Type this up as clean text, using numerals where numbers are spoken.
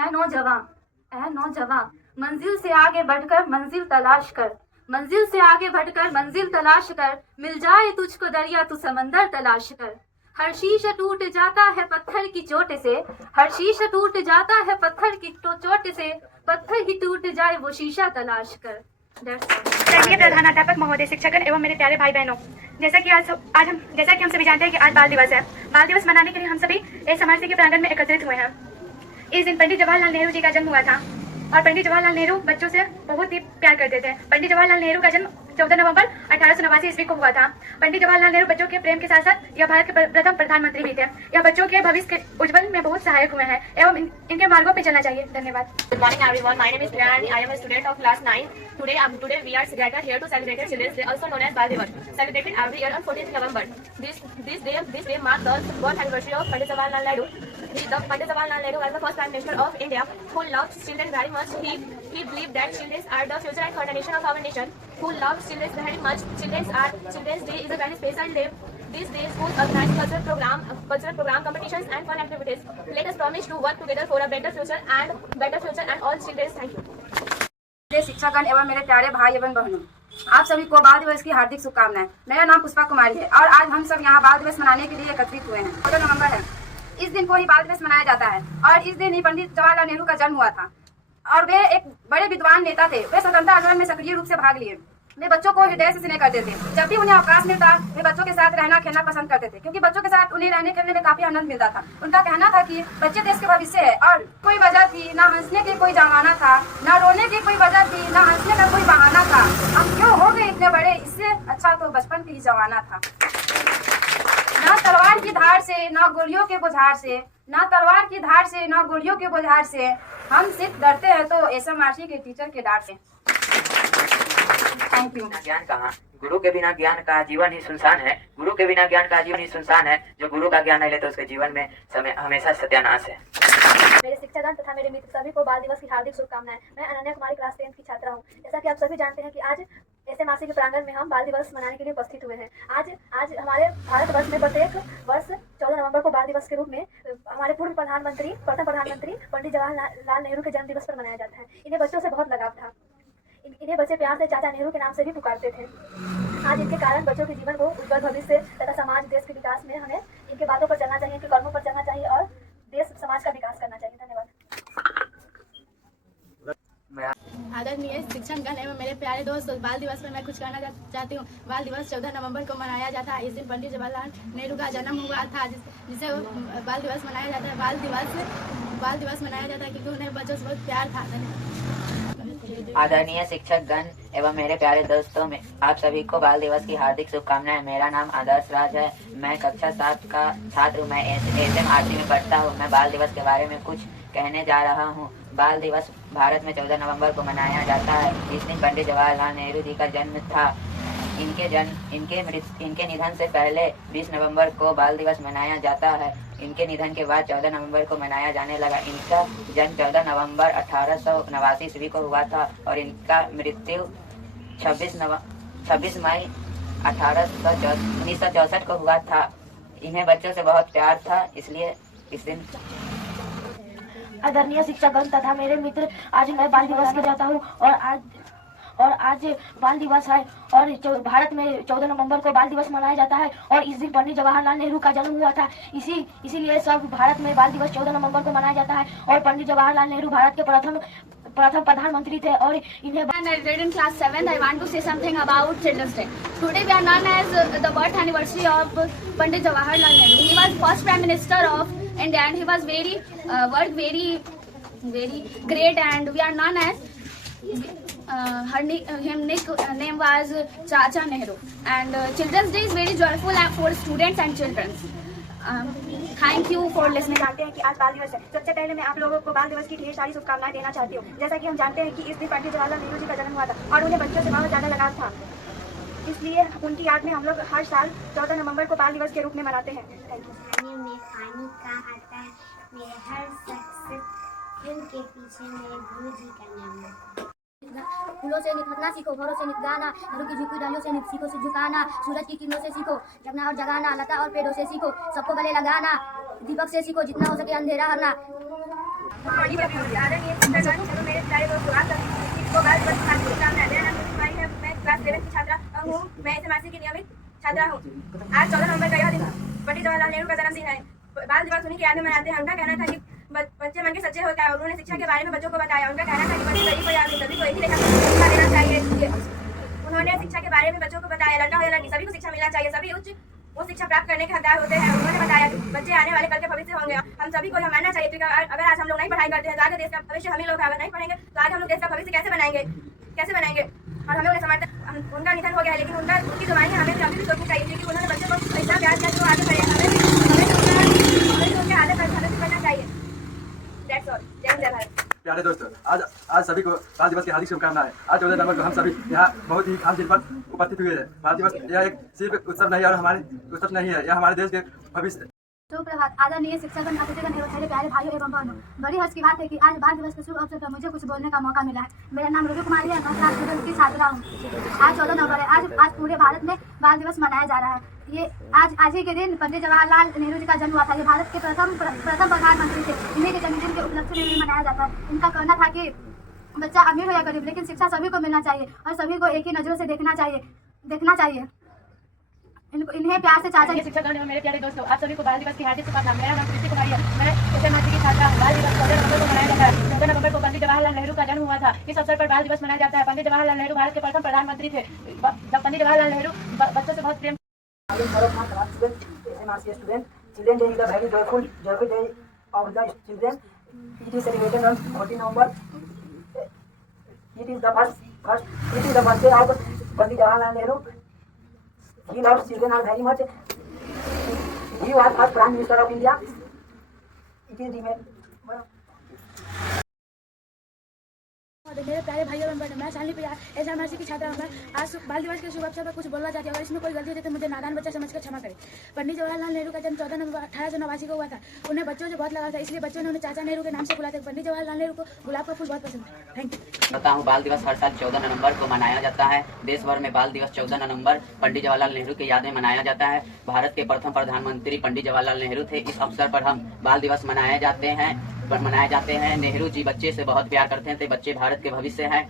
ऐ नौजवां, मंजिल से आगे बढ़कर मंजिल तलाश कर, मंजिल से आगे बढ़कर मंजिल तलाश कर, मिल जाए तुझको दरिया तू समंदर तलाश कर। हर शीशा टूट जाता है पत्थर की चोट से, हर शीशा टूट जाता है पत्थर की चोट से, पत्थर ही टूट जाए वो शीशा तलाश कर। चलिए प्रधानाध्यापक महोदय, शिक्षकगण एवं मेरे प्यारे भाई बहनों, जैसा कि हम सभी जानते हैं कि आज बाल दिवस है। बाल दिवस मनाने के लिए हम सभी एक समाज के प्रांगण में एकत्रित हुए हैं। इस दिन पंडित जवाहरलाल नेहरू जी का जन्म हुआ था और पंडित जवाहरलाल नेहरू बच्चों से बहुत ही प्यार करते थे। पंडित जवाहरलाल नेहरू का जन्म 14 नवंबर 1889 ईस्वी को हुआ था। पंडित जवाहरलाल नेहरू बच्चों के प्रेम के साथ साथ यह भारत के प्रथम प्रधानमंत्री भी थे। यह बच्चों के भविष्य के उज्जवल में बहुत सहायक हुए हैं एवं इनके मार्गों पर चलना चाहिए। धन्यवाद। Good morning everyone. My name is Priya and I am a student of class 9. Today we are gathered here to celebrate Children's Day, also known as Bal Diwas, celebrated every year on 14th November. This day marks the birth anniversary of Pandit Jawaharlal Nehru. Pandit Jawaharlal Nehru was the first Prime Minister of India who loved children very much. He believed that children are the future and foundation of our nation. Who loved children very much. Children's Day is a very special day. This day schools organize cultural program competitions and fun activities. Let us promise to work together for a better future and all children. Thank you. मेरे शिक्षकगण एवं मेरे प्यारे भाई एवं बहनों, आप सभी को बाल दिवस की हार्दिक शुभकामनाएं। मेरा नाम पुष्पा कुमारी है और आज हम सब यहाँ बाल दिवस मनाने के लिए एकत्रित हुए हैं। 14 नवंबर है, इस दिन को ही बाल दिवस मनाया जाता है और इस दिन ही पंडित जवाहरलाल नेहरू का जन्म हुआ था और वे एक बड़े विद्वान नेता थे। वे स्वतंत्रता आंदोलन में सक्रिय रूप से भाग लिए। वे बच्चों को हृदय से स्नेह करते थे। जब भी उन्हें अवकाश मिलता वे बच्चों के साथ रहना खेलना पसंद करते थे, क्योंकि बच्चों के साथ उन्हें रहने खेलने में काफी आनंद मिलता था। उनका कहना था कि बच्चे देश के भविष्य है और कोई वजह थी ना हंसने की कोई जमाना था, ना रोने की कोई वजह थी, ना हंसने का कोई बहाना था। हम क्यों हो गए इतने बड़े, इससे अच्छा तो बचपन की ही जमाना था। ना तलवार की धार से ना गोलियों के बुझार से, ना तलवार की धार से ना गोलियों के बुझार से, हम सिर्फ डरते हैं तो एसएमआरसी के टीचर के डांट से। Thank you. ज्ञान कहाँ, गुरु के बिना ज्ञान का जीवन ही सुनसान है। गुरु के बिना ज्ञान का जीवन ही सुनसान है। जो गुरु का ज्ञान नहीं लेता उसके जीवन में हमेशा सत्यानाश है। मेरे शिक्षकगण तथा मेरे मित्र सभी को बाल दिवस की हार्दिक शुभकामनाएं। मैं अनन्या कुमारी क्लास 10 की छात्रा हूँ। जैसा कि आप सभी जानते हैं कि आज एसएमआरसी के प्रांगण में हम बाल दिवस मनाने के लिए उपस्थित हुए हैं। आज हमारे भारतवर्ष में प्रत्येक वर्ष 14 नवंबर को बाल दिवस के रूप में हमारे प्रथम प्रधानमंत्री पंडित जवाहरलाल नेहरू के जन्म दिवस पर मनाया जाता है। इन्हें बच्चों से बहुत लगाव था। इन्हें बच्चे प्यार से चाचा नेहरू के नाम से भी पुकारते थे। आज इनके कारण बच्चों के जीवन को उज्जवल भविष्य तथा समाज देश के विकास में हमें इनके बातों पर चलना चाहिए, इनके कर्मों पर चलना चाहिए और देश समाज का विकास करना चाहिए। धन्यवाद। आदरणीय शिक्षकगण एवं मेरे प्यारे दोस्त, बाल दिवस पर मैं कुछ कहना चाहती हूँ। बाल दिवस 14 नवंबर को मनाया जाता है। इस दिन पंडित जवाहरलाल नेहरू का जन्म हुआ था, जिसे बाल दिवस मनाया जाता है। बाल दिवस मनाया जाता है क्योंकि उन्हें बच्चों से बहुत प्यार था। आदरणीय शिक्षकगण एवं मेरे प्यारे दोस्तों में आप सभी को बाल दिवस की हार्दिक शुभकामनाएं। मेरा नाम आदर्श राज है। मैं कक्षा 7 का छात्र हूँ। मैं एसएमआरसी में पढ़ता हूँ। मैं बाल दिवस के बारे में कुछ कहने जा रहा हूँ। बाल दिवस भारत में 14 नवंबर को मनाया जाता है। इस दिन पंडित जवाहरलाल नेहरू जी का जन्म था। इनके निधन से पहले 20 नवंबर को बाल दिवस मनाया जाता है। इनके निधन के बाद 14 नवंबर को मनाया जाने लगा। इनका जन्म 14 नवंबर 1889 ईस्वी को हुआ था और इनका मृत्यु 26 मई 1964 को हुआ था। इन्हें बच्चों से बहुत प्यार था, इसलिए इस दिन। आदरणीय शिक्षकगण तथा मेरे मित्र, आज मैं बाल दिवस के जाता हूँ और आज बाल दिवस है और भारत में 14 नवंबर को बाल दिवस मनाया जाता है और इस दिन पंडित जवाहरलाल नेहरू का जन्म हुआ था। इसीलिए सब भारत में बाल दिवस 14 नवंबर को मनाया जाता है और पंडित जवाहरलाल नेहरू भारत के प्रथम प्रधानमंत्री थे और इन्हें। I read in class 7. I want to say something about Children's Day. Today we are known as the birth anniversary of Pandit Jawaharlal Nehru. He was first Prime Minister of India and he was very great, and we are known as her name was Chacha Nehru. And Children's Day is very joyful for students and children. Thank you for listening. जानते हैं कि आज बाल दिवस है। सबसे पहले मैं आप लोगों को बाल दिवस की ढेर सारी शुभकामनाएं देना चाहती हूँ। जैसा कि हम जानते हैं कि इस दिन पंडित जवाहरलाल नेहरू जी का जन्म हुआ था और उन्हें बच्चों से बहुत ज़्यादा लगाव था, इसलिए उनकी याद में हम लोग हर साल 14 नवंबर को बाल दिवस के रूप में मनाते हैं। Thank you. में पानी का आता है, मेरे हर शख्स फूल के पीछे मेरे गुरु जी का नाम है। फूलों से निखरना सीखो, घरों से निगाना, घरों की झुकी डालियों से सीखो से झुकाना, सूरज की किरणों से सीखो जगना और जगाना, लता और पेड़ों से सीखो सबको गले लगाना, दीपक से सीखो जितना हो सके अंधेरा हरना। आदरणीय शिक्षकगण, चलो मेरे प्यारे दोस्तों, आप सभी को बाल दिवस की हार्दिक शुभकामनाएं। मेरा नाम कुमारी है, मैं क्लास 11 की छात्रा हूँ। मैं एसएमआरसी की नियमित छात्रा हूँ। आज 14 नवंबर का यह दिन पंडित जवाहरलाल नेहरू का जन्मदिन है। बाल दिवस उन्हीं की याद में मनाते हैं। उनका कहना था कि बच्चे मन के सच्चे होते हैं और उन्होंने शिक्षा के बारे में बच्चों को बताया। उनका कहना था कि बच्चे सभी को याद नहीं, सभी को एक ही लेखा शिक्षा देना चाहिए। उन्होंने शिक्षा के बारे में बच्चों को बताया, लड़का हो या लड़की सभी को शिक्षा मिलना चाहिए, सभी उच्च शिक्षा प्राप्त करने के हकदार होते हैं। उन्होंने बताया कि बच्चे आने वाले कल के भविष्य होंगे, हम सभी को यह मानना चाहिए क्योंकि अगर आज हम लोग नहीं पढ़ाई करते हैं तो आगे देश का भविष्य हम ही लोग अगर नहीं पढ़ेंगे तो आगे हम लोग देश का भविष्य कैसे बनाएंगे। और हमें उन्हें समर्थन, उनका निधन हो गया है लेकिन उनकी जो वाणी हमें अभी भी सोचनी चाहिए क्योंकि उन्होंने बच्चों को इतना प्यार किया कि वो आगे बढ़े। हमें उनके आगे बढ़ना चाहिए। That's all. जय हिंद, जय भारत। प्यारे दोस्तों, आज सभी को बाल दिवस की हार्दिक शुभकामनाएं। आज 14 नवंबर को हम सभी यहाँ बहुत ही खास दिन पर उपस्थित हुए हैं। बाल दिवस यह एक सिर्फ उत्सव नहीं और हमारे उत्सव नहीं है, यह हमारे देश के भविष्य। सुप्रभात आदरणीय शिक्षकगण, अतिथिगण एवं मेरे प्यारे भाइयों एवं बहनों, बड़ी हर्ष की बात है कि आज बाल दिवस के शुभ अवसर पर मुझे कुछ बोलने का मौका मिला है। मेरा नाम रूबी कुमारी है, मैं क्लास 11 की छात्रा हूँ। आज 14 नवंबर है। आज पूरे भारत में बाल दिवस मनाया जा रहा है। ये आज ही के दिन पंडित जवाहरलाल नेहरू जी का जन्म हुआ था। ये भारत के प्रथम प्रधानमंत्री थे। इन्हीं के जन्मदिन के उपलक्ष्य में भी मनाया जाता है। इनका कहना था कि बच्चा अमीर हो या गरीब लेकिन शिक्षा सभी को मिलना चाहिए और सभी को एक ही नजरों से देखना चाहिए। इन्हें प्यार से चाचा। शिक्षकगण एवं मेरे प्यारे दोस्तों, आप सभी को बाल दिवस की हार्दिक शुभकामनाएं। मेरा नाम कृति कुमारी है, मैं एसएमआरसी की छात्रा हूँ। बाल दिवस 14 नवंबर को मनाया जाता है। 14 नवंबर को पंडित जवाहरलाल नेहरू का जन्म हुआ था। इस अवसर पर बाल दिवस मनाया जाता है। पंडित जवाहरलाल नेहरू भारत के प्रथम प्रधानमंत्री थे। जब पंडित जवाहरलाल नेहरू बच्चों से बहुत प्रेम Children Day is a very joyful day of the children. It is celebrated on 14 November. It is the birthday of Pandit Jawaharlal Nehru. He loves children are very much. He was first Prime Minister of India. It is remain. मेरे प्यारे भाइयों एवं बहनों, मैं शालिनी प्रिया एसएमआरसी की छात्रा हूँ। मैं आज बाल दिवस के शुभ अवसर पर कुछ बोलना चाहती हूँ। अगर इसमें कोई गलती होती है तो मुझे नादान बच्चा समझकर क्षमा करें। पंडित जवाहरलाल नेहरू का जन्म 14 नवंबर 1889 को हुआ था। उन्हें बच्चों से बहुत लगाव था, इसलिए बच्चों ने उन्हें चाचा नेहरू के नाम से बुलाते। पंडित जवाहरलाल नेहरू को गुलाब का फूल बहुत पसंद है। Thank you. बताऊं, बाल दिवस हर साल 14 नवंबर को मनाया जाता है। देश भर में बाल दिवस 14 नवंबर पंडित जवाहरलाल नेहरू की याद में मनाया जाता है। भारत के प्रथम प्रधानमंत्री पंडित जवाहरलाल नेहरू थे। इस अवसर पर हम बाल दिवस मनाए जाते हैं। नेहरू जी बच्चे से बहुत प्यार करते थे। बच्चे भारत के भविष्य हैं।